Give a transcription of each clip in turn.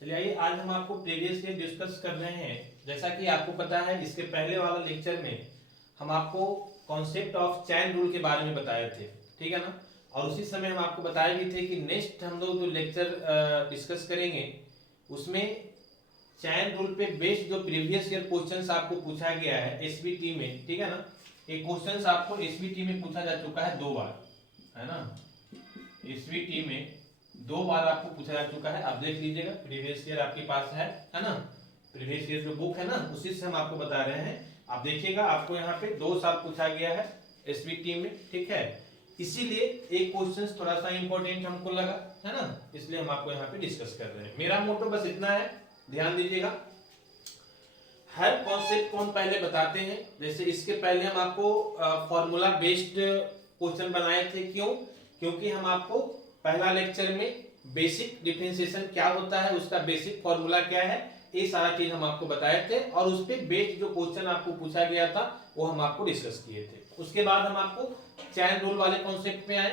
चलिए आइए आज हम आपको प्रीवियस ईयर डिस्कस कर रहे हैं। जैसा कि आपको पता है इसके पहले वाला लेक्चर में हम आपको कॉन्सेप्ट ऑफ चैन रूल के बारे में बताए थे, ठीक है ना। और उसी समय हम आपको बताए भी थे कि नेक्स्ट हम लोग जो लेक्चर डिस्कस करेंगे उसमें चैन रूल पे बेस्ड जो प्रीवियस ईयर क्वेश्चंस आपको पूछा गया है एसबीटी में, ठीक है ना। ये क्वेश्चंस आपको एसबीटी में पूछा जा चुका है 2 बार, है ना। एसबीटी में 2 बार आपको पूछा जा चुका है। आप देख लीजिएगा, प्रीवियस ईयर आपके पास है ना। प्रीवियस ईयर जो बुक है ना उसी से हम आपको बता रहे हैं। आप देखिएगा आपको यहाँ पे 2 साल पूछा गया है एसबीटी में, ठीक है। इसीलिए एक क्वेश्चन थोड़ा सा इंपॉर्टेंट हमको लगा, है ना, इसलिए हम आपको यहाँ पे डिस्कस कर रहे हैं। मेरा मोटो बस इतना है, ध्यान दीजिएगा। हर कॉन्सेप्ट को हम पहले बताते हैं। जैसे इसके पहले हम आपको फॉर्मूला बेस्ड क्वेश्चन बनाए थे। क्यों? क्योंकि हम आपको पहला लेक्चर में बेसिक डिफरेंशिएशन क्या होता है, उसका बेसिक फॉर्मूला क्या है, ये सारा चीज हम आपको बताए थे। और उस पे बेस्ड जो क्वेश्चन आपको पूछा गया था वो हम आपको डिस्कस किए थे। उसके बाद हम आपको चैन रूल वाले कॉन्सेप्ट पे आए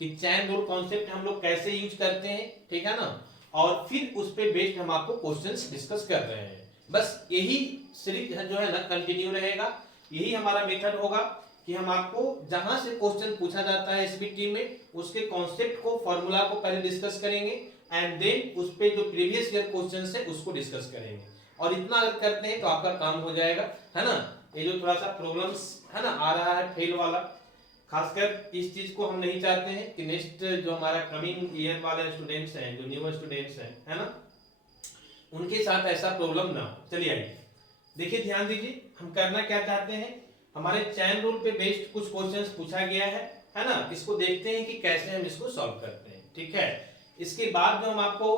कि चैन रूल कॉन्सेप्ट हम लोग कैसे यूज करते हैं, ठीक है ना। और फिर उस पे बेस्ड हम आपको क्वेश्चंस डिस्कस कर रहे हैं। बस यही सीरीज जो है ना कंटिन्यू रहेगा। यही हमारा मेथड होगा कि हम आपको जहां से क्वेश्चन पूछा जाता है एसबीटी में उसके कॉन्सेप्ट को, फॉर्मूला को पहले डिस्कस करेंगे एंड देन उस पे जो प्रीवियस ईयर क्वेश्चन है उसको डिस्कस करेंगे। और इतना अगर करते हैं तो आपका काम हो जाएगा, है ना। ये जो थोड़ा सा प्रॉब्लम्स है ना आ रहा है फेल वाला, खासकर इस चीज को हम नहीं चाहते हैं कि नेक्स्ट जो हमारा कमिंग ईयर वाले स्टूडेंट्स हैं, जो न्यू स्टूडेंट्स हैं, है ना, उनके साथ ऐसा प्रॉब्लम ना हो। चलिए आइए देखिए, ध्यान दीजिए, हम करना क्या चाहते हैं। हमारे चैन रूल पे बेस्ड कुछ क्वेश्चंस पूछा गया है ना। इसको देखते हैं कि कैसे हम इसको सॉल्व करते हैं, ठीक है। इसके बाद जो हम आपको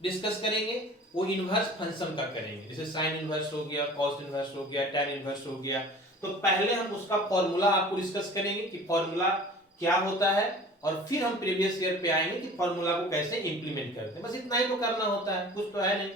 डिस्कस करेंगे वो इनवर्स फंक्शन का करेंगे। जैसे साइन इनवर्स हो गया, कॉस इनवर्स हो गया, tan इनवर्स हो गया। तो पहले हम उसका फॉर्मूला आपको डिस्कस करेंगे कि फॉर्मूला क्या होता है, और फिर हम प्रीवियस ईयर पे आएंगे कि फॉर्मूला को कैसे इंप्लीमेंट करते हैं। बस इतना ही तो करना होता है, कुछ तो है नहीं।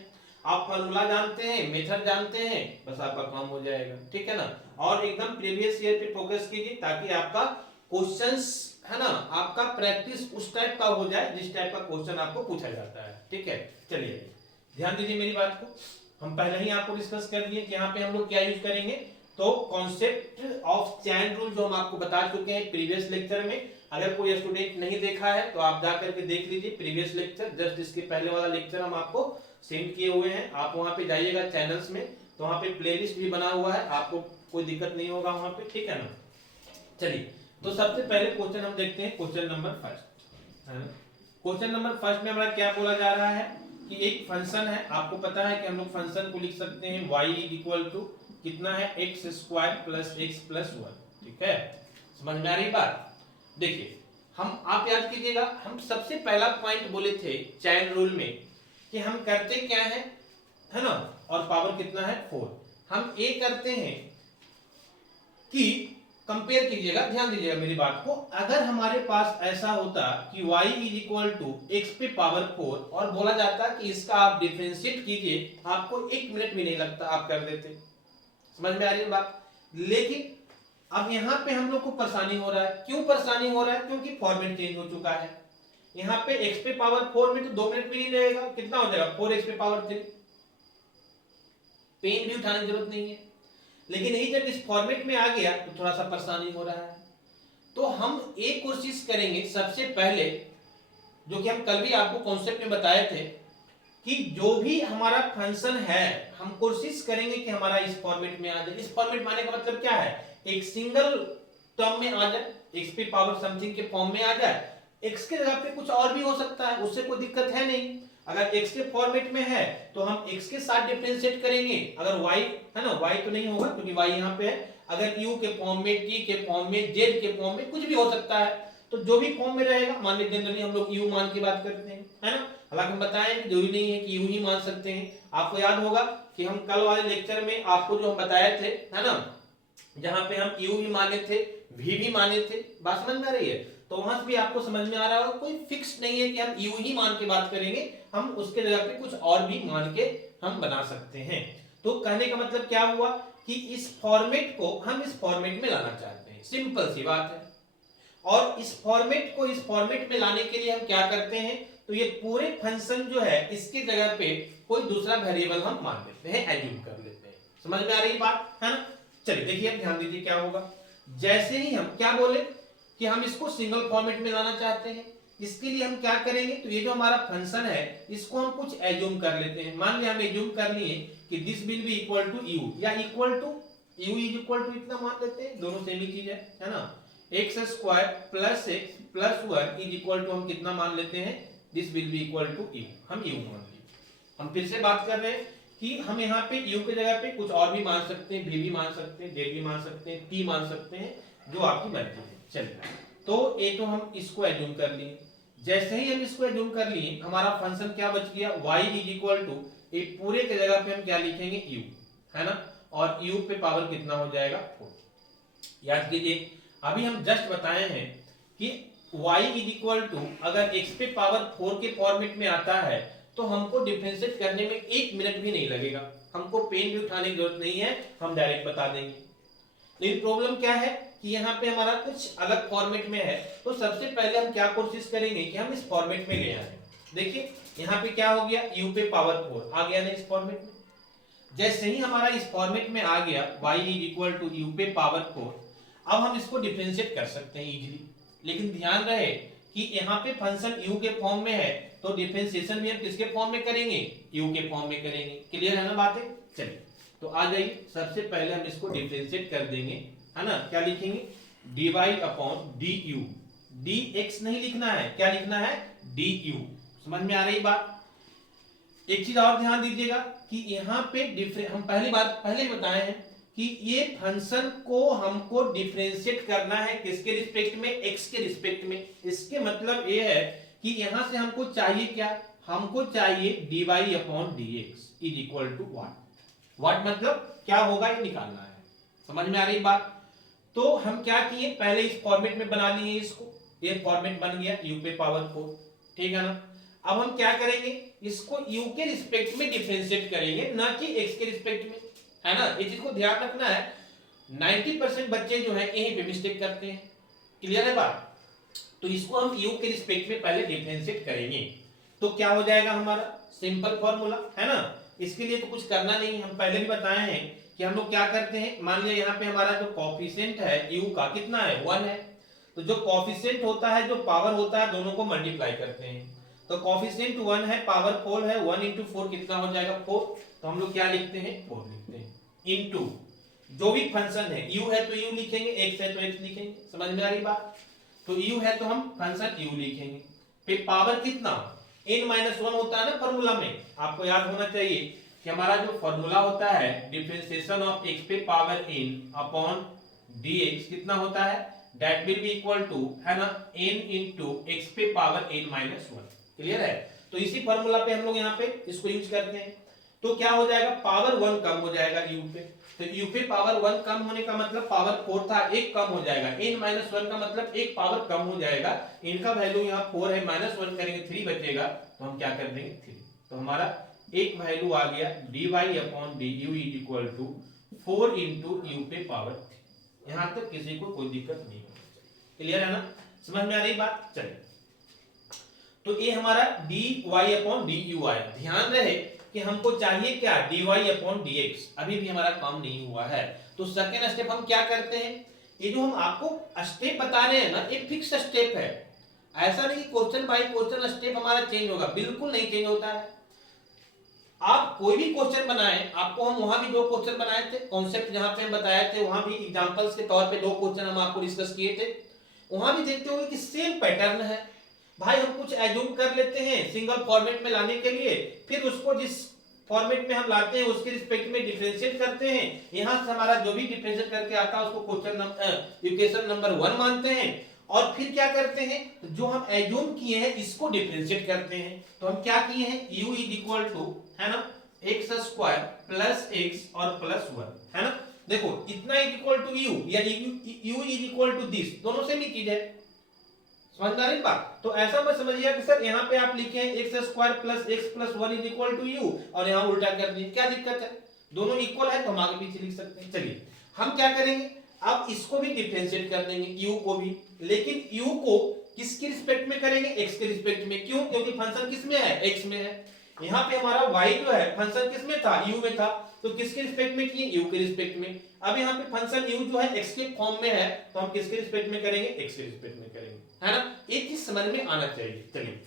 आप फॉर्मूला जानते हैं, मेथड जानते हैं, बस आपका काम हो जाएगा, ठीक है ना। और एकदम प्रीवियस ईयर पे फोकस कीजिए ताकि आपका क्वेश्चंस है ना, आपका प्रैक्टिस उस टाइप का हो जाए जिस टाइप का क्वेश्चन आपको पूछा जाता है, ठीक है। चलिए ध्यान दीजिए मेरी बात को। हम पहले ही आपको डिस्कस कर दिए कि यहाँ पे हम लोग क्या यूज करेंगे। तो कॉन्सेप्ट ऑफ चैन रूल जो हम आपको बता चुके हैं प्रीवियस लेक्चर में। अगर कोई स्टूडेंट नहीं देखा है तो आप जाकर के देख लीजिए प्रीवियस लेक्चर, जस्ट इसके पहले वाला लेक्चर हम आपको सेंड किए हुए हैं। आप वहां पे जाइएगा चैनल्स में, तो वहां पे प्लेलिस्ट भी बना हुआ है, आपको कोई दिक्कत नहीं होगा वहां पे, ठीक है ना। चलिए तो सबसे पहले क्वेश्चन हम देखते हैं, क्वेश्चन नंबर फर्स्ट, है ना। क्वेश्चन नंबर फर्स्ट में हमारा क्या बोला जा रहा है कि एक फंक्शन है। आपको पता है कि हम लोग फंक्शन को लिख सकते हैं y इक्वल टू कितना है, x square plus x plus 1, ठीक है। समझ में आ रही बात? देखिए हम, आप याद कीजिएगा, हम सबसे पहला पॉइंट बोले थे चैन रूल में कि हम करते क्या है ना, और पावर कितना है 4। हम ये करते हैं कि कंपेयर कीजिएगा, ध्यान दीजिएगा मेरी बात को। अगर हमारे पास ऐसा होता कि y is equal to x पे पावर 4 और बोला जाता कि इसका आप डिफरेंशिएट कीजिए, आपको 1 मिनट भी नहीं लगता, आप कर देते। समझ में आ रही है बात? लेकिन अब यहाँ पे हम लोग को परेशानी हो रहा है। क्यों परेशानी हो रहा है? क्योंकि फॉर्मेट चेंज हो चुका है। यहाँ पे x पे पावर 4 में तो 2 मिनट भी नहीं लगेगा, कितना हो जाएगा 4x पे पावर 3। पेन भी उठाने की जरूरत नहीं है। लेकिन यही जब इस फॉर्मेट में आ गया तो थोड़ा सा परेशानी हो रहा है। तो हम एक कोशिश करेंगे सबसे पहले, जो कि हम कल भी आपको कॉन्सेप्ट में बताए थे, कि जो भी हमारा फंक्शन है हम कोशिश करेंगे कि हमारा इस फॉर्मेट में आ जाए। इस फॉर्मेट में आने का मतलब क्या है, एक सिंगल टर्म में आ जाए, एक्स पे पावर समथिंग के फॉर्म में आ जाए। एक्स के जगह पे कुछ और भी हो सकता है, उससे कोई दिक्कत है नहीं। अगर x के फॉर्मेट में है तो हम x के साथ डिफरेंशिएट करेंगे। अगर y है ना, y तो नहीं होगा क्योंकि y यहाँ पे है। अगर u के फॉर्म में, t के फॉर्म में, z के फॉर्म में, कुछ भी हो सकता है। तो जो भी फॉर्म में रहेगा, मान लीजिए जनरली हम लोग u मान की बात करते हैं, है ना। हालांकि हम बताएं कि जरूरी नहीं है कि u ही मान सकते हैं। आपको याद होगा कि हम कल वाले लेक्चर में आपको जो हम बताए थे, है ना, जहां पे हम u भी माने थे, v भी माने थे। बात समझ में आ रही है? तो वहां भी आपको समझ में आ रहा होगा, कोई फिक्स नहीं है कि हम u ही मान के बात करेंगे, हम उसके जगह पे कुछ और भी मान के हम बना सकते हैं। तो कहने का मतलब क्या हुआ कि इस फॉर्मेट को हम इस फॉर्मेट में लाना चाहते हैं, सिंपल सी बात है। और इस फॉर्मेट को इस फॉर्मेट में लाने के लिए हम क्या करते हैं, तो ये पूरे फंक्शन जो है इसकी जगह पे कोई दूसरा वेरिएबल हम मान लेते हैं, एज्यूम कर लेते हैं। समझ में आ रही बात है ना? चलिए देखिए, अब ध्यान दीजिए क्या होगा। जैसे ही हम क्या बोले कि हम इसको सिंगल फॉर्मेट में लाना चाहते हैं, इसके लिए हम क्या करेंगे, तो ये जो हमारा फंक्शन है इसको हम कुछ एज्यूम कर लेते हैं। मान लिया हम एज्यूम कर लिए कि this will be equal to u, या equal to u is equal to इतना मान लेते हैं, दोनों सेम ही चीज है ना। X square plus x plus 1 is equal to हम कितना मान लेते हैं, this will be equal to u, हम यू मान लिए। हम फिर से बात कर रहे हैं कि हम यहाँ पे यू के जगह पे कुछ और भी मान सकते हैं, भी मान सकते हैं, डेल भी मान सकते हैं, टी मान सकते हैं, जो आपकी मर्जी है। चलिए, तो ये तो हम इसको एज्यूम कर लिए। जैसे ही हम इसको एज्यूम कर लिए, हमारा फंक्शन क्या बच गया, y इज इक्वल टू, ये पूरे के जगह पे हम क्या लिखेंगे, u, है ना, और u पे पावर कितना हो जाएगा, 4। याद कीजिए, अभी हम जस्ट बताए हैं कि y इज इक्वल टू अगर x पे पावर 4 के फॉर्मेट में आता है तो हमको डिफरेंशिएट करने में 1 मिनट भी नहीं लगेगा, हमको पेन भी उठाने की जरूरत नहीं है, हम डायरेक्ट बता देंगे। लेकिन प्रॉब्लम क्या है कि यहाँ पे हमारा कुछ अलग फॉर्मेट में है, तो सबसे पहले हम क्या कोशिश करेंगे कि हम इस फॉर्मेट में ले आए। देखिए यहाँ पे क्या हो गया, u पे पावर 4 आ गया ना इस फॉर्मेट में। जैसे ही हमारा इस फॉर्मेट में आ गया y is equal to u पे पावर 4, अब हम इसको डिफरेंशिएट कर सकते हैं इजीली। लेकिन ध्यान रहे कि यहाँ पे फंक्शन u के फॉर्म में है, तो डिफरेंशिएशन भी हम किसके फॉर्म में करेंगे, u के फॉर्म में करेंगे। क्लियर है ना बातें? चलिए, तो आ जाइए, सबसे पहले हम इसको डिफरेंशिएट कर देंगे, है ना। क्या लिखेंगे, dy अपॉन du, dx नहीं लिखना है, क्या लिखना है, du। समझ में आ रही बात? एक चीज और ध्यान दीजिएगा कि यहाँ पे हम पहले ही बताए हैं कि ये फंक्शन को हमको डिफरेंशिएट करना है किसके रिस्पेक्ट में, x के रिस्पेक्ट में। इसके मतलब ये है कि यहां से हमको चाहिए क्या, हमको चाहिए dy upon dx is equal to what मतलब क्या होगा, ये निकालना है। समझ में आ रही बात? तो हम क्या किए, पहले इस फॉर्मेट में बना लिए इसको, ये फॉर्मेट बन गया u पे पावर 4, ठीक है ना। अब हम क्या करेंगे, इसको u के रिस्पेक्ट में डिफरेंशिएट करेंगे, ना कि x के रिस्पेक्ट में, है ना। इस चीज को ध्यान रखना है, 90% बच्चे जो है यहीं पे मिस्टेक करते हैं। क्लियर है बात? तो इसको हम u के रिस्पेक्ट में पहले डिफरेंशिएट करेंगे, तो क्या हो जाएगा हमारा, सिंपल फॉर्मूला, है ना। इसके लिए तो कुछ करना नहीं, हम पहले भी बताए हैं कि हम लोग क्या करते हैं। मान लिया यहाँ पे हमारा जो कोफिशिएंट है u का कितना है, 1 है, तो जो कोफिशिएंट होता है, जो पावर होता है, दोनों को मल्टीप्लाई करते हैं। तो कोफिशिएंट 1 है, पावर 4 है, 1 इंटू 4 कितना हो जाएगा, 4। तो हम लोग क्या लिखते हैं, 4 लिखते हैं, इंटू जो भी फंक्शन है, u है तो u लिखेंगे, x है तो x लिखेंगे। समझ में आ रही बात? तो u है तो हम फंक्शन u लिखेंगे, फिर पावर कितना, n-1 होता है ना फॉर्मूला में, आपको याद होना चाहिए कि हमारा जो फॉर्मूला होता है डिफरेंशिएशन ऑफ x पे पावर n अपॉन dx कितना होता है, that will be equal to, है ना, n इंटू x पे पावर n-1। क्लियर है? तो इसी फॉर्मूला पे हम लोग यहाँ पे इसको यूज करते हैं। तो क्या हो जाएगा, पावर 1 कम हो जाएगा u पे, तो u पे पावर 1 कम होने का मतलब पावर 4 था, 1 कम हो जाएगा, n-1 का मतलब 1 पावर कम हो जाएगा। इनका वैल्यू यहाँ 4 है, -1 करेंगे 3 बचेगा, तो हम क्या कर देंगे 3। तो हमारा एक वैल्यू आ गया dy upon du is equal to 4 into u पे पावर 3। यहाँ तक किसी को कोई दिक्कत नहीं होगी। क्लियर है ना? समझ में आ रही बात? चलिए, तो ये हमारा dy अपॉन du आया। ध्यान रहे कि हमको चाहिए क्या, dy अपॉन dx। अभी भी हमारा काम नहीं हुआ है, तो सेकेंड स्टेप हम क्या करते हैं, ये जो हम आपको स्टेप बता रहे हैं ना, ये फिक्स स्टेप है। ऐसा नहीं क्वेश्चन बाय क्वेश्चन स्टेप हमारा चेंज होगा, बिल्कुल नहीं चेंज होता है। आप कोई भी क्वेश्चन बनाए, आपको हम वहां भी 2 क्वेश्चन बनाए थे, कॉन्सेप्ट जहां पे हम बताए थे, वहां भी एग्जांपल्स के तौर पे 2 क्वेश्चन हम आपको डिस्कस किए थे। वहां भी देखते होंगे कि सेम पैटर्न है भाई, हम कुछ एज्यूम कर लेते हैं सिंगल फॉर्मेट में लाने के लिए, फिर उसको जिस फॉर्मेट में हम लाते हैं उसके रिस्पेक्ट में डिफरेंशिएट करते हैं। यहां से हमारा जो भी डिफरेंशिएट करके आता है उसको क्वेश्चन इक्वेशन नंबर 1 मानते हैं, और फिर क्या करते हैं, जो हम एज्यूम किए हैं इसको डिफरेंशिएट करते हैं। तो हम क्या किए हैं, u इज इक्वल टू, है ना, एक्स स्क्वायर प्लस एक्स और प्लस 1, है ना। देखो इतना इज इक्वल टू u, या u is equal to this, दोनों सेम ही चीज है। समझ में आ रही बात? तो ऐसा मत समझिए कि सर यहाँ पे आप लिखे हैं x square plus x plus 1 is equal to u, और यहाँ उल्टा कर दिए, क्या दिक्कत है, दोनों इक्वल है तो हम आगे पीछे लिख सकते हैं। चलिए हम क्या करेंगे, अब इसको भी डिफरेंशिएट कर देंगे, u को भी, लेकिन u को किसके रिस्पेक्ट में करेंगे, x के रिस्पेक्ट में। क्यों, क्योंकि फंक्शन किस में है, x में है। यहाँ पे हमारा y जो है फंक्शन किस में था, u में था, तो किसके रिस्पेक्ट में किए, u के रिस्पेक्ट में। अब यहाँ पे फंक्शन u जो है x के फॉर्म में है, तो हम किसके रिस्पेक्ट में करेंगे, x के रिस्पेक्ट में करेंगे, है ना। एक चीज समझ में आना चाहिए। चलिए,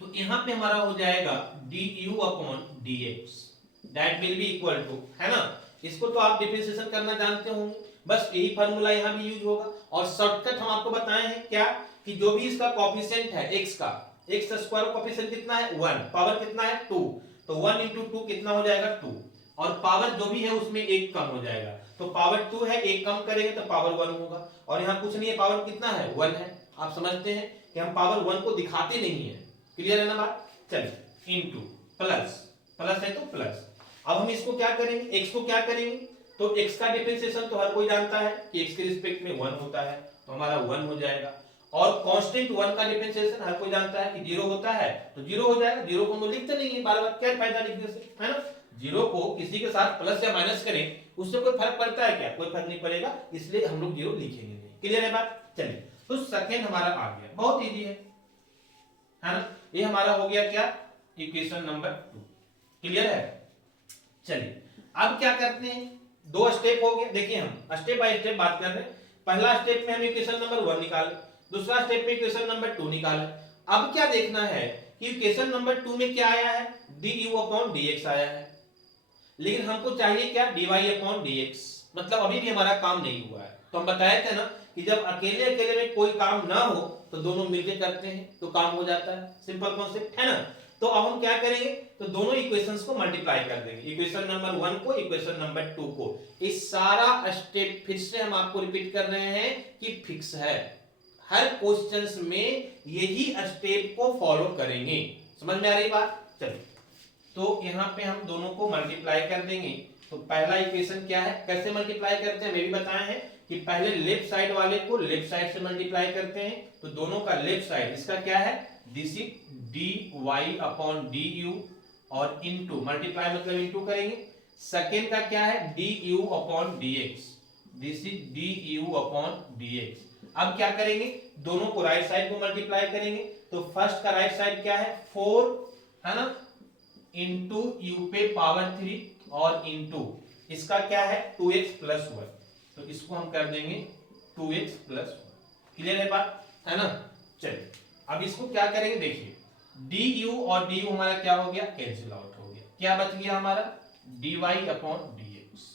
तो यहाँ पे हमारा हो जाएगा du upon dx that will be equal to, है ना। इसको तो आप डिफरेंशिएशन करना जानते होंगे, बस यही फार्मूला यहाँ भी यूज होगा। और शॉर्टकट हम आपको बताए हैं क्या, कि जो भी इसका कोएफिशिएंट है x का, x का स्क्वायर कोएफिशिएंट कितना है 1, पावर कितना है 2, तो 1 into 2 कितना हो जाएगा 2, और पावर जो भी है उसमें एक कम हो जाएगा, तो पावर 2 है, एक कम करेंगे तो पावर 1 होगा। और यहाँ कुछ नहीं है, पावर कितना है 1 है। आप समझते हैं कि हम पावर 1 को दिखाते नहीं है, क्लियर है ना बात। चलिए, इनटू प्लस, प्लस है तो प्लस। अब हम इसको क्या करेंगे, x को क्या करेंगे, तो x का डिफरेंशिएशन तो हर कोई जानता है कि x के रिस्पेक्ट में 1 होता है, तो हमारा 1 हो जाएगा। और कांस्टेंट 1 का डिफरेंशिएशन हर कोई जानता है कि 0 होता है, तो 0 हो जाएगा। 0 को हम लोग लिखते नहीं है बार बार, क्या फायदा लिखने से, है ना। 0 को किसी के साथ प्लस या माइनस करें उससे कोई फर्क पड़ता है क्या, कोई फर्क नहीं पड़ेगा, इसलिए हम लोग 0 लिखेंगे नहीं। क्लियर है बात। चलिए, तो सेकंड हमारा आ गया, बहुत इजी है ना। ये हमारा हो गया क्या, इक्वेशन नंबर 2। क्लियर है। चलिए, अब क्या करते हैं, दो स्टेप हो गए। देखिए, हम स्टेप बाय स्टेप बात कर रहे हैं। पहला स्टेप में हम इक्वेशन नंबर 1 निकाले, दूसरा स्टेप में इक्वेशन नंबर 2 निकाले। अब क्या देखना है कि इक्वेशन नंबर 2 में क्या आया है, du अपॉन dx आया है, लेकिन हमको चाहिए क्या, dy अपॉन dx। मतलब अभी भी हमारा काम नहीं हुआ है। तो हम बताए थे ना कि जब अकेले अकेले में कोई काम ना हो तो दोनों मिलकर करते हैं तो काम हो जाता है, सिंपल कॉन्सेप्ट है ना। तो अब हम क्या करेंगे, तो दोनों इक्वेशंस को मल्टीप्लाई कर देंगे, इक्वेशन नंबर 1 को इक्वेशन नंबर 2 को। इस सारा स्टेप फिर से हम आपको रिपीट कर रहे हैं कि फिक्स है, हर क्वेश्चंस में यही स्टेप को फॉलो करेंगे। समझ में आ रही बात। चलिए, तो यहाँ पे हम दोनों को मल्टीप्लाई कर देंगे। तो पहला इक्वेशन क्या है, कैसे मल्टीप्लाई करते हैं, मैं भी बताया है कि पहले लेफ्ट साइड वाले को लेफ्ट साइड से मल्टीप्लाई करते हैं। तो दोनों का लेफ्ट साइड इसका क्या है, this is dy upon du, और इनटू, मल्टीप्लाई मतलब इनटू करेंगे। सेकेंड का क्या है, du upon dx, this is du upon dx। अब क्या करेंगे, दोनों को राइट साइड को मल्टीप्लाई करेंगे। तो फर्स्ट का राइट साइड क्या है 4, है ना, इंटू u पे पावर 3, और इंटू इसका क्या है 2x प्लस 1, तो इसको हम कर देंगे 2x प्लस 1। क्लियर है बात, है ना। चलिए, अब इसको क्या करेंगे, देखिए du और du हमारा क्या हो गया, कैंसिल आउट हो गया। क्या बच गया हमारा, dy upon dx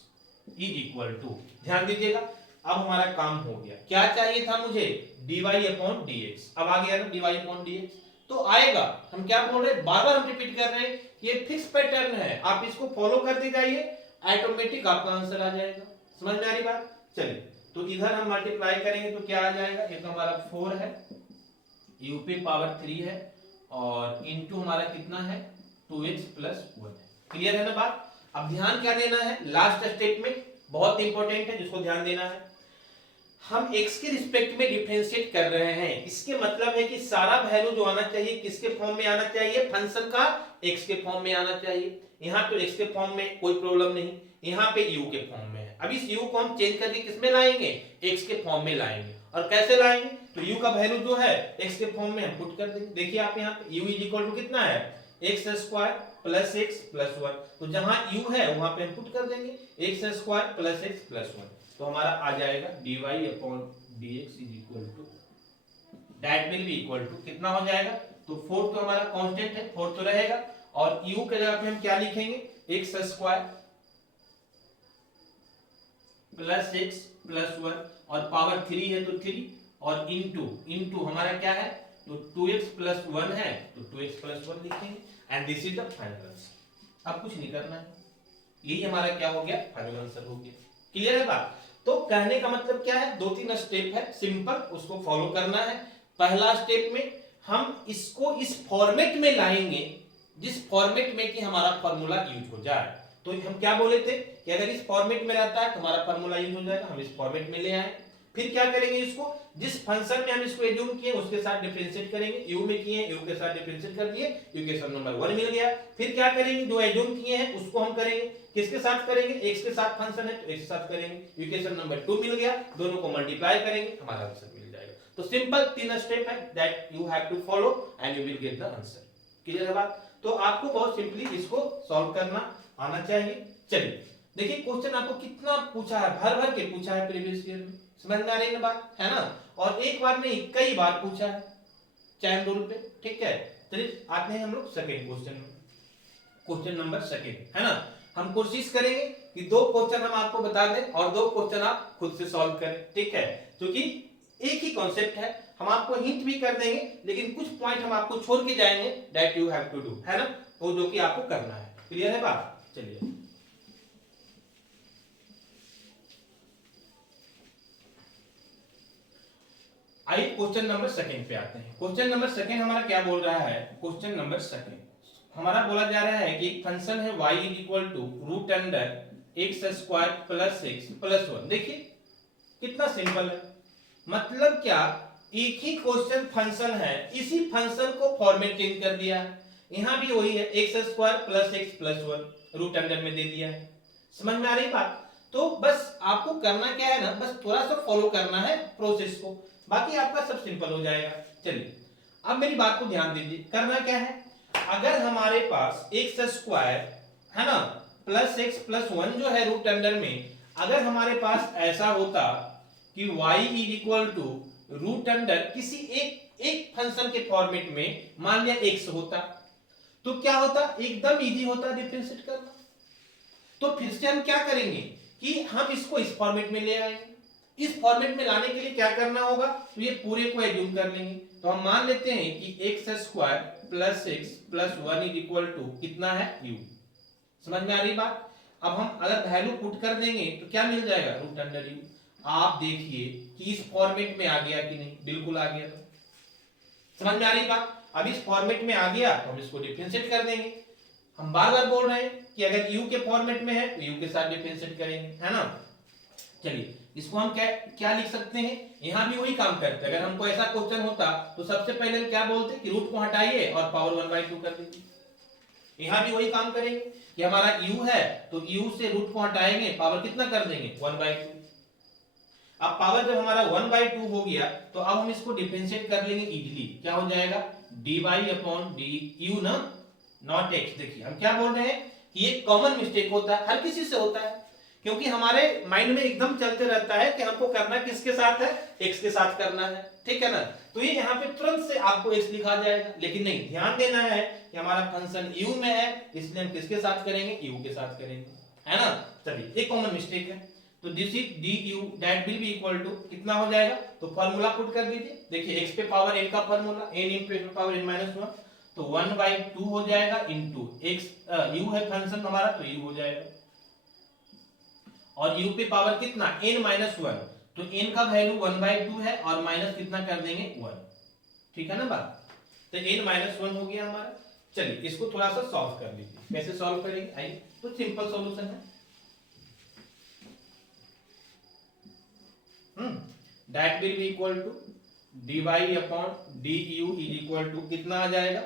is equal to, ध्यान दीजिएगा, अब हमारा काम हो गया। क्या चाहिए था मुझे, dy अपॉन dx। अब आ गया ना dy अपॉन dx, तो आएगा। हम क्या बोल रहे हैं, बार बार हम रिपीट कर रहे हैं, ये फिक्स पैटर्न है, आप इसको फॉलो करते जाइए, ऑटोमेटिक आपका आंसर आ जाएगा। समझ में आ रही बात। चलिए, तो इधर हम मल्टीप्लाई करेंगे तो क्या आ जाएगा, ये तो हमारा 4 है, u पे पावर 3 है, और इनटू हमारा कितना है 2x प्लस 1 है। क्लियर है ना बात। अब ध्यान क्या देना है, लास्ट स्टेप में बहुत इंपॉर्टेंट है जिसको ध्यान देना है, हम x के रिस्पेक्ट में डिफरेंशिएट कर रहे हैं। इसके मतलब है कि सारा वैल्यू जो आना चाहिए किसके फॉर्म में आना चाहिए, फंक्शन का x के फॉर्म में आना चाहिए। यहाँ तो x के फॉर्म में कोई प्रॉब्लम नहीं, यहाँ पे u के फॉर्म में है। अब इस u को हम चेंज करके किसमें लाएंगे, x के फॉर्म में लाएंगे। और कैसे लाएंगे, तो u का वैल्यू जो है x के फॉर्म में हम पुट कर देंगे। देखिए आप यहाँ पे u इज इक्वल टू कितना है, x square plus x plus 1, तो जहां u है वहां पे हम पुट कर देंगे x square plus x plus 1, तो हमारा आ जाएगा dy upon dx is equal to, that will be equal to कितना हो जाएगा, तो 4 तो हमारा कांस्टेंट है, 4 तो रहेगा, और u के जगह पे हम क्या लिखेंगे, x square plus x plus 1, और पावर 3 है तो 3, और इनटू हमारा क्या है, तो 2x प्लस 1 है तो 2x प्लस 1 लिखेंगे, and this is the final answer. अब कुछ नहीं करना है, यही हमारा क्या हो गया, फाइनल आंसर हो गया। क्लियर है बात। तो कहने का मतलब क्या है, 2-3 स्टेप है सिंपल, उसको फॉलो करना है। पहला स्टेप में हम इसको इस फॉर्मेट में लाएंगे जिस फॉर्मेट में कि हमारा फार्मूला यूज हो जाए। तो हम क्या बोले थे कि अगर इस फॉर्मेट में रहता है तो हमारा फार्मूला यूज हो जाएगा, हम इस फॉर्मेट में ले आए। फिर क्या करेंगे, इसको जिस फंक्शन में हम इसको एज्यूम किए उसके साथ डिफरेंशिएट करेंगे, u में किए u के साथ डिफरेंशिएट कर दिए, इक्वेशन नंबर 1 मिल गया। फिर क्या करेंगे, जो एज्यूम किए हैं उसको हम करेंगे, किसके साथ करेंगे, x के साथ फंक्शन है तो x के साथ करेंगे, इक्वेशन नंबर 2 मिल गया, दोनों को मल्टीप्लाई करेंगे, हमारा आंसर मिल जाएगा। तो सिंपल 3 स्टेप है that you have to follow and you will get the answer. Clear है बात? तो आपको बहुत सिंपली इसको सॉल्व करना आना चाहिए। चलिए देखिए क्वेश्चन आपको कितना पूछा है, भर भर के पूछा है प्रीवियस ईयर में, समझ में आ रही है बात, है ना? और एक बार नहीं कई बार पूछा है चैन रूल पे, ठीक है। चलिए आते हैं हम लोग सेकंड क्वेश्चन में, क्वेश्चन नंबर सेकंड, है ना। हम कोशिश करेंगे कि 2 क्वेश्चन हम आपको बता दें और 2 क्वेश्चन आप खुद से सॉल्व करें, ठीक है, क्योंकि एक ही कॉन्सेप्ट है। हम आपको हिंट भी कर देंगे लेकिन कुछ पॉइंट हम आपको छोड़ के जाएंगे that you have to do, है ना, तो जो कि आपको करना है। क्लियर है बात? चलिए आइए क्वेश्चन नंबर सेकंड पे आते हैं। क्वेश्चन नंबर सेकंड हमारा क्या बोल रहा है? क्वेश्चन नंबर सेकंड हमारा बोला जा रहा है कि एक फंक्शन है y equal to root under x square plus x plus 1। देखिए कितना सिंपल है, मतलब क्या, एक ही क्वेश्चन फंक्शन है, इसी फंक्शन को फॉर्मेट चेंज कर दिया है। यहां भी वही है, x square plus x plus 1 root under में दे दिया है। समझ में आ रही बात? तो बस आपको करना क्या है ना, बस थोड़ा सा फॉलो करना है प्रोसेस को, बाकी आपका सब सिंपल हो जाएगा। चलिए अब मेरी बात को ध्यान दीजिए, करना क्या है, अगर हमारे पास एक्स स्क्वायर है ना प्लस एक्स प्लस 1 जो है रूट अंडर में, अगर हमारे पास ऐसा होता कि y is equal to root under किसी एक फंक्शन के फॉर्मेट में, मान लिया x होता, तो क्या होता, एकदम इजी होता डिफरेंशिएट करना। तो फिर से हम क्या करेंगे कि हम इसको इस फॉर्मेट में ले आएंगे। इस फॉर्मेट में लाने के लिए क्या करना होगा, तो ये पूरे को एज्यूम कर लेंगे। तो हम मान लेते हैं कि x square plus x plus 1 is equal to कितना है, u। समझ में आ रही बात? अब हम अगर वैल्यू पुट कर देंगे तो क्या मिल जाएगा, रूट अंडर u। आप देखिए कि इस फॉर्मेट में आ गया कि नहीं, बिल्कुल आ गया। तो समझ में आ रही बात? अब इस फॉर्मेट में आ गया तो हम इसको डिफरेंशिएट कर देंगे। हम बार बार बोल रहे हैं कि अगर u के फॉर्मेट में है तो u के साथ डिफरेंशिएट करेंगे, है ना। चलिए इसको हम क्या लिख सकते हैं, यहां भी वही काम करते हैं। अगर हमको ऐसा क्वेश्चन होता तो सबसे पहले हम क्या बोलते कि रूट को हटाइए और पावर 1/2 कर दीजिए। यहां भी वही काम करेंगे कि हमारा u है तो u से रूट को हटाएंगे, पावर कितना कर देंगे, 1/2। अब पावर जब हमारा 1/2 हो गया तो अब हम इसको डिफरेंशिएट कर लेंगे इजीली। क्या हो जाएगा, dy अपॉन du ना, नॉट x। देखिए हम क्या बोल रहे हैं कि ये कॉमन मिस्टेक होता है, हर किसी से होता है, क्योंकि हमारे माइंड में एकदम चलते रहता है कि हमको करना किसके साथ है, x के साथ करना है, ठीक है ना। तो ये यहाँ पे तुरंत से आपको x लिखा जाएगा, लेकिन नहीं, ध्यान देना है कि हमारा फंक्शन u में है, इसलिए हम किसके साथ करेंगे, u के साथ करेंगे, है ना। चलिए ये कॉमन मिस्टेक है। तो this is du that will be equal to कितना हो जाएगा, तो फार्मूला पुट कर दीजिए। देखिए x पे पावर n का फार्मूला, n इंटू x पे पावर n माइनस 1, तो 1/2 हो जाएगा इंटू x, u है फंक्शन हमारा तो u हो जाएगा, और u पे पावर कितना, n माइनस 1, तो n का वैल्यू 1/2 है और माइनस कितना कर देंगे, 1। ठीक है ना बात? तो n माइनस 1 हो गया हमारा। चलिए इसको थोड़ा सा सॉल्व कर लीजिए। कैसे सॉल्व करेंगे, आइए, तो सिंपल सॉल्यूशन है, that will be equal to dy upon du is equal to कितना आ जाएगा,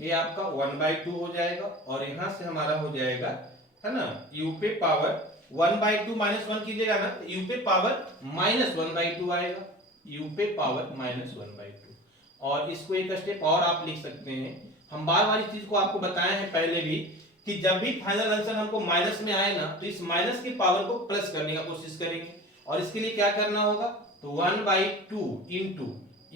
ये आपका 1/2 हो जाएगा, और यहां से हमारा हो जाएगा, है ना, u पे पावर 1/2 माइनस 1 कीजिएगा ना, तो u पे पावर माइनस 1/2 आएगा, u पे पावर माइनस 1/2। और इसको एक स्टेप और आप लिख सकते हैं। हम बार बार इस चीज को आपको बताए हैं पहले भी कि जब भी फाइनल आंसर हमको माइनस में आए ना, तो इस माइनस की पावर को प्लस करने का कोशिश करेंगे। और इसके लिए क्या करना होगा, तो 1/2 इंटू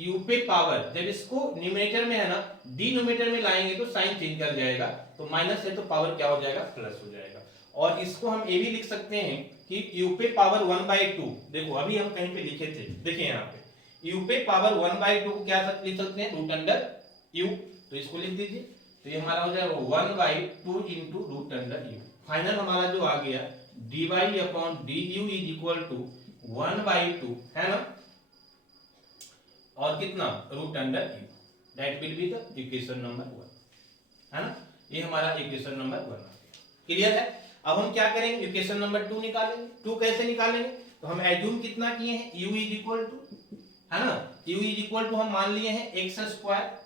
u पे पावर, जब इसको न्यूमरेटर में है ना, डिनोमिनेटर में लाएंगे तो साइन चेंज कर जाएगा, तो माइनस है तो पावर क्या हो जाएगा, प्लस हो जाएगा। और इसको हम ये भी लिख सकते हैं कि u पे पावर 1/2, देखो अभी हम कहीं पे लिखे थे, देखिए यहाँ पे u पे पावर 1/2 को क्या लिख सकते हैं, रूट अंडर u, तो इसको लिख दीजिए। तो ये हमारा हो जाएगा 1/2 into root under u। Final हमारा जो आ गया dy upon du is equal to 1/2, है ना, और कितना, root under u। That will be the equation number 1, है ना। ये हमारा इक्वेशन नंबर 1 आ गया। क्लियर है? अब हम क्या करेंगे, इक्वेशन नंबर 2 निकालेंगे। 2 कैसे निकालेंगे, तो हम एज्यूम कितना किए हैं, u इज इक्वल टू, है ना, u इज इक्वल टू हम मान लिए हैं x square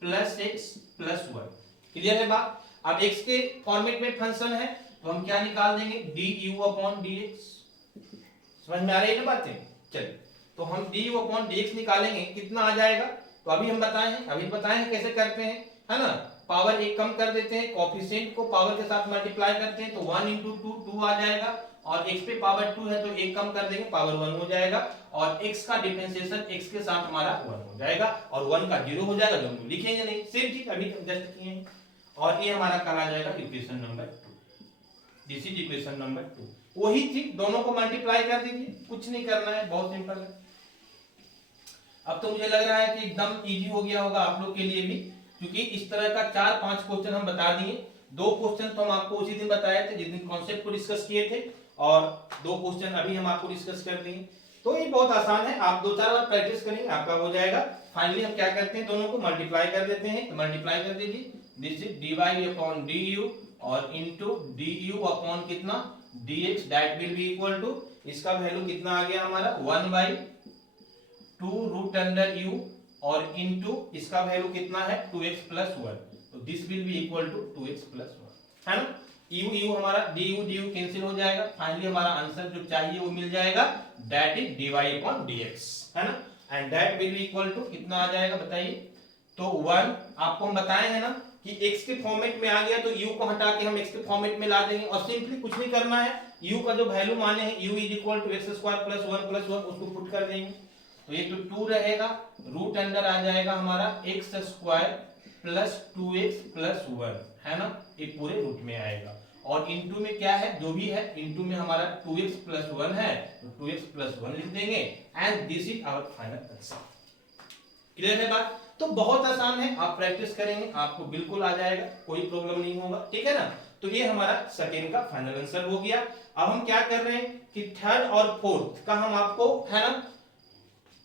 plus x plus 1। Clear है बात? अब x के फॉर्मेट में फंक्शन है तो हम क्या निकाल देंगे, du अपॉन dx। समझ में आ रही है ना बातें? चलिए तो हम du अपॉन dx निकालेंगे, कितना आ जाएगा? तो अभी बताए हैं कैसे करते हैं, है ना। पावर एक कम कर देते हैं, कोफिशिएंट को पावर के साथ मल्टीप्लाई करते हैं, तो 1 into 2 2 आ जाएगा, और x पे पावर 2 है तो एक कम कर देंगे, पावर 1 हो जाएगा, और x का डिफरेंशिएशन x के साथ हमारा 1 हो जाएगा, और 1 का 0 हो जाएगा, जो हम लिखेंगे नहीं, सेम चीज अभी जस्ट किए हैं। और ये हमारा कहा जाएगा equation number 2, this is equation number 2। वही चीज दोनों को मल्टीप्लाई कर दीजिए, कुछ नहीं करना है, बहुत सिंपल है। अब तो मुझे लग रहा है कि एकदम इजी हो गया होगा आप लोग के लिए भी, क्योंकि इस तरह का 4-5 क्वेश्चन हम बता दिए। 2 क्वेश्चन तो हम आपको उसी दिन बताए थे जिस दिन कॉन्सेप्ट को डिस्कस किए थे, और 2 क्वेश्चन अभी हम आपको डिस्कस कर दिए। तो ये बहुत आसान है, आप 2-4 बार प्रैक्टिस करेंगे आपका हो जाएगा। फाइनली हम क्या करते हैं, दोनों को मल्टीप्लाई कर देते हैं, तो मल्टीप्लाई कर दीजिए, this is dy upon du और इनटू du अपॉन कितना dx, that will be equal to, इसका वैल्यू कितना आ गया हमारा 1/2 रूट अंडर u, और इनटू इसका वैल्यू कितना है 2x प्लस 1, तो this will be equal to 2x plus 1, है ना। u हमारा du कैंसिल हो जाएगा, फाइनली हमारा आंसर जो चाहिए वो मिल जाएगा, that is dy upon dx, है ना। And that will be equal to कितना आ जाएगा बताइए, तो 1 आपको हम बताए हैं ना कि x के फॉर्मेट में आ गया, तो u को हटा के हम x के फॉर्मेट में ला देंगे, और सिंपली कुछ नहीं करना है, u का जो वैल्यू माने हैं u is equal to x square plus 1 plus 1, उसको पुट कर देंगे, तो ये तो 2 रहेगा, रूट अंडर आ जाएगा हमारा x square plus 2x plus 1, है ना, ये पूरे रूट में आएगा, और इनटू में क्या है, जो भी है इनटू में हमारा 2x प्लस 1 है, तो 2x प्लस 1 लिख देंगे, and this is our final answer. Clear है बात? तो बहुत आसान है, आप प्रैक्टिस करेंगे आपको बिल्कुल आ जाएगा, कोई प्रॉब्लम नहीं होगा, ठीक है ना। तो ये हमारा सेकेंड का फाइनल आंसर हो गया। अब हम क्या कर रहे हैं कि थर्ड और फोर्थ का हम आपको, है ना,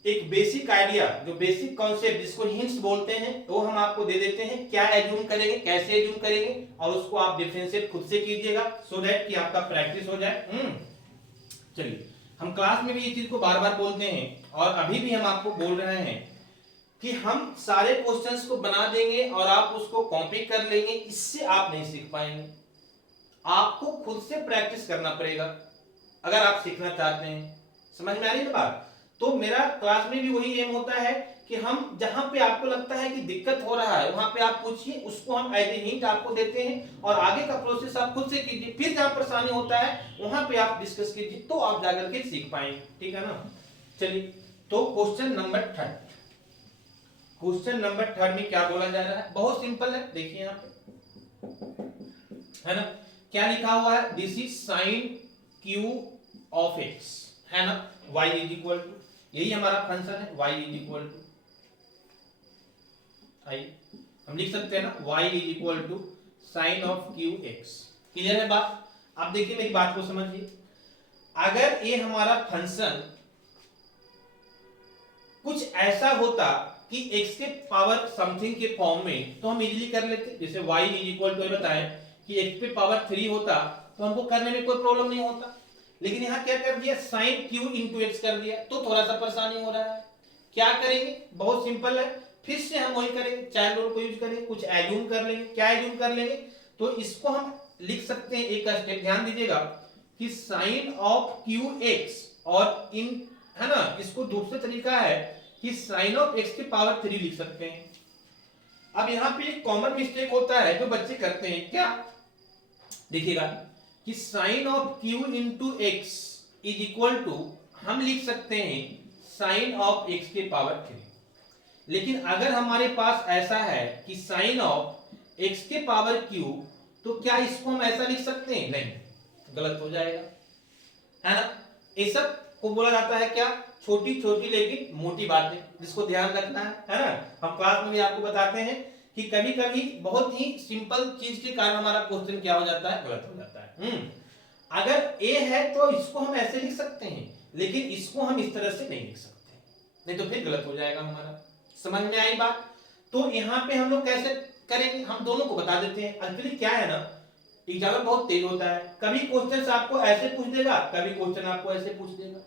एक बेसिक आइडिया, जो बेसिक कॉन्सेप्ट जिसको हिंट्स बोलते हैं, वो हम आपको दे देते हैं, क्या एज्यूम करेंगे, कैसे एज्यूम करेंगे, और उसको आप डिफरेंशिएट खुद से कीजिएगा, सो दैट कि आपका प्रैक्टिस हो जाए। चलिए, हम क्लास में भी ये चीज को बार बार बोलते हैं, और अभी भी हम आपको बोल रहे हैं कि हम सारे क्वेश्चंस को बना देंगे और आप उसको कॉपी कर लेंगे, इससे आप नहीं सीख पाएंगे, आपको खुद से प्रैक्टिस करना पड़ेगा अगर आप सीखना चाहते हैं। समझ में आ रही है बात? तो मेरा क्लास में भी वही एम होता है कि हम जहां पे आपको लगता है कि दिक्कत हो रहा है वहां पे आप पूछिए, उसको हम एज ए हिंट आपको देते हैं, और आगे का प्रोसेस आप खुद से कीजिए, फिर जहां परेशानी होता है वहां पे आप डिस्कस कीजिए, तो आप जाकर के सीख पाएंगे, ठीक है ना। चलिए, तो क्वेश्चन नंबर 3 में क्या बोला जा रहा है, बहुत सिंपल है, देखिए यहाँ पे, है ना, क्या लिखा हुआ है, this is sine q of x, है ना, y इज इक्वल टू, यही हमारा फंक्शन है, y इज इक्वल टू, हम लिख सकते हैं ना, y is equal to sine of qx। Clear है बात? आप देखिए मेरी बात को समझिए, अगर ये हमारा फंक्शन कुछ ऐसा होता कि x के पावर समथिंग के फॉर्म में, तो हम इजीली कर लेते, जैसे y इज इक्वल टू बताएं कि x पे पावर 3 होता तो हमको करने में कोई प्रॉब्लम नहीं होता, लेकिन यहाँ क्या कर दिया, साइन q इंटू एक्स कर दिया, तो थोड़ा सा परेशानी हो रहा है। क्या करेंगे, बहुत सिंपल है, फिर से हम वही करेंगे, चाइल्ड रूल को यूज करेंगे, कुछ एज्यूम कर लेंगे। क्या एज्यूम कर लेंगे, तो इसको हम लिख सकते हैं, एक स्टेप ध्यान दीजिएगा कि साइन ऑफ क्यू एक्स, और इन, है ना, इसको दूसरा तरीका है कि साइन ऑफ एक्स के पावर 3 लिख सकते हैं। अब यहाँ पे एक कॉमन मिस्टेक होता है जो बच्चे करते हैं, क्या, देखिएगा कि sine of q into x is equal to, हम लिख सकते हैं साइन ऑफ एक्स के पावर 3, लेकिन अगर हमारे पास ऐसा है कि साइन ऑफ एक्स के पावर क्यू, तो क्या इसको हम ऐसा लिख सकते हैं, नहीं, गलत हो जाएगा, है ना। ये सब को बोला जाता है क्या, छोटी छोटी लेकिन मोटी बातें, जिसको ध्यान रखना है ना। हम क्लास में भी आपको बताते हैं कि कभी कभी बहुत ही सिंपल चीज के कारण हमारा क्वेश्चन क्या हो जाता है, गलत हो जाता है। अगर ए है तो इसको हम ऐसे लिख सकते हैं, लेकिन इसको हम इस तरह से नहीं लिख सकते, नहीं तो फिर गलत हो जाएगा हमारा। समझ में आई बात? तो यहाँ पे हम लोग कैसे करेंगे, हम दोनों को बता देते हैं। एक्चुअली क्या है ना, एग्जाम बहुत तेज होता है, कभी क्वेश्चन आपको ऐसे पूछ देगा, कभी क्वेश्चन आपको ऐसे पूछ देगा।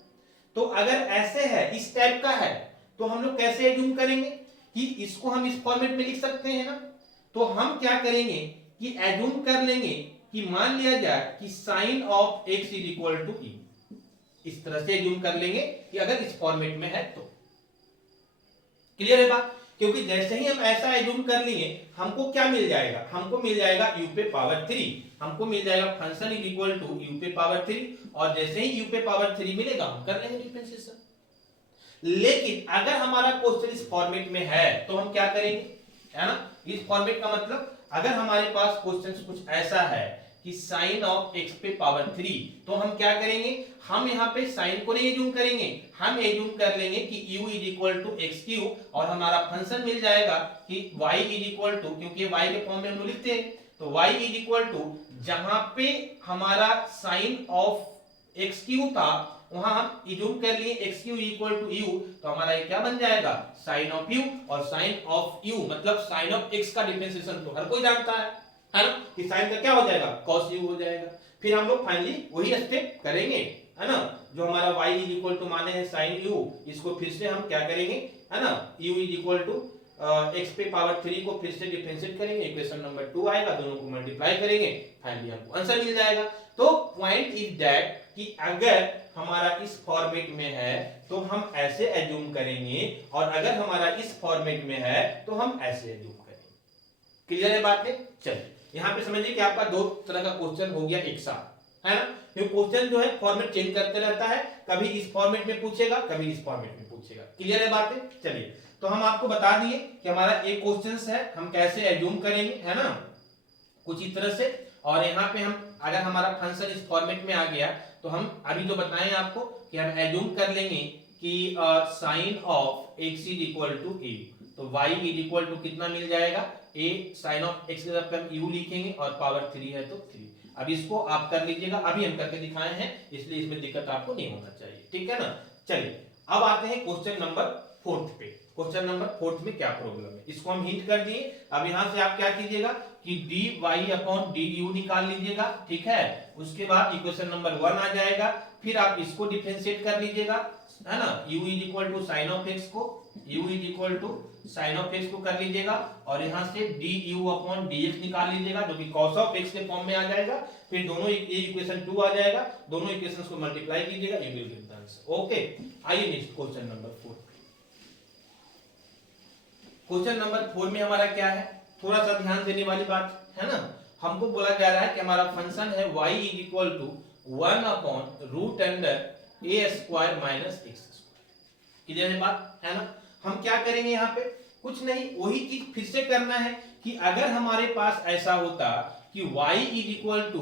तो अगर ऐसे है, इस टाइप का है, तो हम लोग कैसे एज्यूम करेंगे कि इसको हम इस फॉर्मेट में लिख सकते हैं ना। तो हम क्या करेंगे कि एज्यूम कर लेंगे कि मान लिया जाए कि sine of x is equal to e, इस तरह से एज्यूम कर लेंगे कि अगर इस फॉर्मेट में है तो। क्लियर है बात? क्योंकि जैसे ही हम ऐसा एज्यूम कर लेंगे हमको क्या मिल जाएगा, हमको मिल जाएगा u पे पावर 3, हमको मिल जाएगा function is equal to u पे पावर 3, और जैसे ही u पे पावर 3 मिलेगा हम कर लेंगे डिफरेंशिएशन। लेकिन अगर हमारा क्वेश्चन इस फॉर्मेट में है तो हम क्या करेंगे, है ना? इस फॉर्मेट का मतलब अगर हमारे पास क्वेश्चन कुछ ऐसा है कि साइन ऑफ x पे पावर 3, तो हम क्या करेंगे, हम यहाँ पे साइन को नहीं एज्यूम करेंगे, हम एज्यूम कर लेंगे कि u is equal to x q, और हमारा फंक्शन मिल जाएगा कि y इज इक्वल टू, क्योंकि y के फॉर्म में हम लिखते हैं, तो y इज इक्वल टू जहां पे हमारा साइन ऑफ एक्स क्यू था वहां हम एज्यूम कर लिए x q equal to u, तो हमारा ये क्या बन जाएगा, साइन ऑफ यू, और साइन ऑफ यू मतलब साइन ऑफ एक्स का डिफरेंशिएशन तो हर कोई जानता है ना, कि साइन का क्या हो जाएगा, cos u हो जाएगा। फिर हम लोग फाइनली वही स्टेप करेंगे, है ना, जो हमारा y इज इक्वल टू माने है sin u, इसको फिर से हम क्या करेंगे, है ना, u is equal to x पे पावर 3 को फिर से डिफरेंशिएट करेंगे, इक्वेशन नंबर 2 आएगा, दोनों को मल्टीप्लाई करेंगे, फाइनली हमको आंसर मिल जाएगा। तो पॉइंट इज दैट कि अगर हमारा इस फॉर्मेट में है तो हम ऐसे एज्यूम करेंगे, और अगर हमारा इस फॉर्मेट में है तो हम ऐसे एज्यूम करेंगे। क्लियर है बात है? चलिए यहाँ पे समझिए कि आपका दो तरह का क्वेश्चन हो गया एक साथ, है ना, क्योंकि क्वेश्चन जो है फॉर्मेट चेंज करते रहता है, कभी इस फॉर्मेट में पूछेगा कभी इस फॉर्मेट में पूछेगा। क्लियर है बात है? चलिए तो हम आपको बता दिए कि हमारा एक क्वेश्चन है हम कैसे एज्यूम करेंगे, है ना, कुछ इस तरह से, और यहाँ पे हम अगर हमारा फंक्शन इस फॉर्मेट में आ गया तो हम अभी जो बताएं आपको कि हम एज्यूम कर लेंगे कि sine of x is equal to a, तो y इज इक्वल टू कितना मिल जाएगा, a साइन ऑफ x के जगह पे हम u लिखेंगे और पावर 3 है तो 3। अब इसको आप कर लीजिएगा, अभी हम करके दिखाए हैं इसलिए इसमें दिक्कत आपको नहीं होना चाहिए, ठीक है ना। चलिए अब आते हैं क्वेश्चन नंबर 4 पे। क्वेश्चन नंबर 4 में क्या प्रॉब्लम है इसको हम हिंट कर दिए। अब यहां से आप क्या कीजिएगा कि dy अपॉन du निकाल लीजिएगा, ठीक है, उसके बाद इक्वेशन नंबर 1 आ जाएगा, फिर आप इसको डिफरेंशिएट कर लीजिएगा, है ना, u is equal to sine of x को, u is equal to sine of x को कर लीजिएगा, और यहां से du अपॉन dx निकाल लीजिएगा जो कि cos ऑफ x के फॉर्म में आ जाएगा, फिर दोनों ये इक्वेशन 2 आ जाएगा, दोनों इक्वेशंस को मल्टीप्लाई कीजिएगा, you will get the answer. Okay, आइए next question number 4। Question number 4 में हमारा क्या है, थोड़ा सा ध्यान देने वाली बात है ना, हमको बोला जा रहा है कि हमारा फंक्शन है y is equal to 1 upon root under a square minus x square. Clear है बात, है ना। हम क्या करेंगे यहाँ पे, कुछ नहीं, वही चीज फिर से करना है कि अगर हमारे पास ऐसा होता कि y is equal to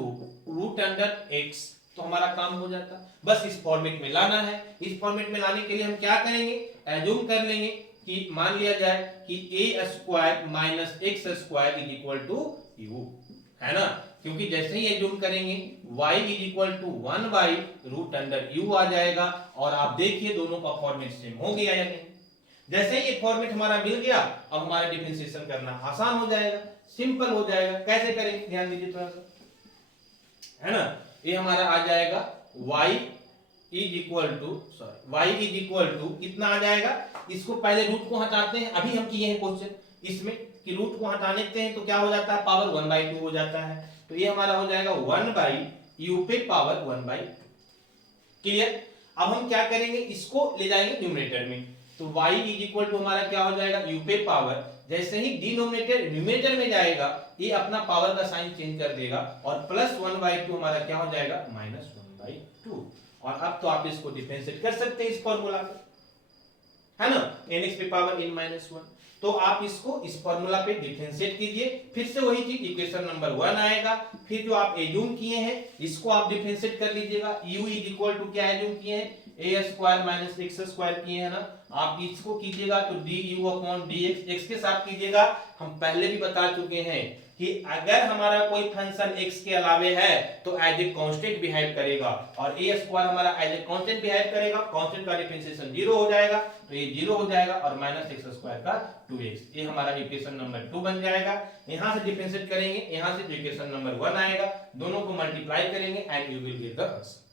root under x तो हमारा काम हो जाता, बस इस फॉर्मेट में लाना है। इस फॉर्मेट में लाने के लिए हम क्या करेंगे, एज्यूम कर लेंगे कि मान लिया जाए कि a square minus x square is equal to u, है ना, क्योंकि जैसे ही एज्यूम करेंगे y is equal to 1 by root under u आ जाएगा, और आप देखिए दोनों का फॉर्मेट सेम हो गया या नहीं। जैसे ही ये फॉर्मेट हमारा मिल गया अब हमारा डिफरेंशिएशन करना आसान हो जाएगा, सिंपल हो जाएगा। कैसे करेंगे ध्यान दीजिए थोड़ा सा, है ना, ये हमारा आ जाएगा y इज इक्वल टू कितना आ जाएगा, इसको पहले रूट को हटाते हैं, अभी हम किए हैं क्वेश्चन इसमें कि रूट को हटाने देते हैं तो क्या हो जाता है, पावर 1/2 हो जाता है, तो ये हमारा हो जाएगा 1/u पे पावर 1/2। क्लियर। अब हम क्या करेंगे, इसको ले जाएंगे न्यूमरेटर में, तो y इज इक्वल टू हमारा क्या हो जाएगा u पे पावर, जैसे ही डिनोमिनेटर न्यूमरेटर में जाएगा ये अपना पावर का साइन चेंज कर देगा, और प्लस 1/2 हमारा क्या हो जाएगा माइनस 1/2। और अब तो आप इसको डिफरेंशिएट कर सकते हैं इस फॉर्मूला पे, है ना, nx पे पावर n-1, तो आप इसको इस फॉर्मूला पे डिफरेंशिएट कीजिए, फिर से वही चीज इक्वेशन नंबर 1 आएगा, फिर जो आप एज्यूम किए हैं इसको आप डिफरेंशिएट कर लीजिएगा, u इज इक्वल टू क्या एज्यूम किए हैं, a square minus x square किए हैं ना, आप इसको कीजिएगा तो du अपॉन dx x के साथ कीजिएगा। हम पहले भी बता चुके हैं कि अगर हमारा कोई फंक्शन x के अलावे है तो एज ए कांस्टेंट बिहेव करेगा, और a स्क्वायर हमारा एज ए कांस्टेंट बिहेव करेगा, कांस्टेंट का डिफरेंशिएशन 0 हो जाएगा, तो ये 0 हो जाएगा, और माइनस x स्क्वायर का 2x, ये हमारा इक्वेशन नंबर 2 बन जाएगा। यहां से डिफरेंशिएट करेंगे, यहां से इक्वेशन नंबर 1 आएगा, दोनों को मल्टीप्लाई करेंगे and you will get the answer.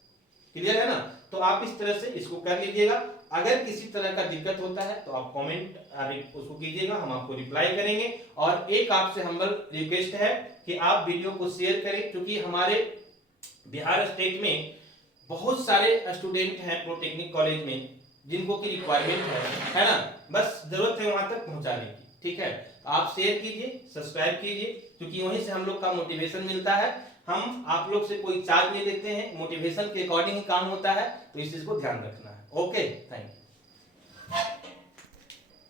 Clear है ना, तो आप इस तरह से इसको कर लीजिएगा। अगर किसी तरह का दिक्कत होता है तो आप कमेंट उसको कीजिएगा, हम आपको रिप्लाई करेंगे। और एक आपसे हम्बल रिक्वेस्ट है कि आप वीडियो को शेयर करें, क्योंकि हमारे बिहार स्टेट में बहुत सारे स्टूडेंट हैं पॉलिटेक्निक कॉलेज में जिनको की रिक्वायरमेंट है ना, बस जरूरत है वहां तक पहुंचाने की। ठीक है, तो आप शेयर कीजिए, सब्सक्राइब कीजिए, क्योंकि वहीं से हम लोग का मोटिवेशन मिलता है। हम आप लोग से कोई चार्ज नहीं लेते हैं, मोटिवेशन के अकॉर्डिंग ही काम होता है, तो इस चीज को ध्यान रखना है। Okay, thank you.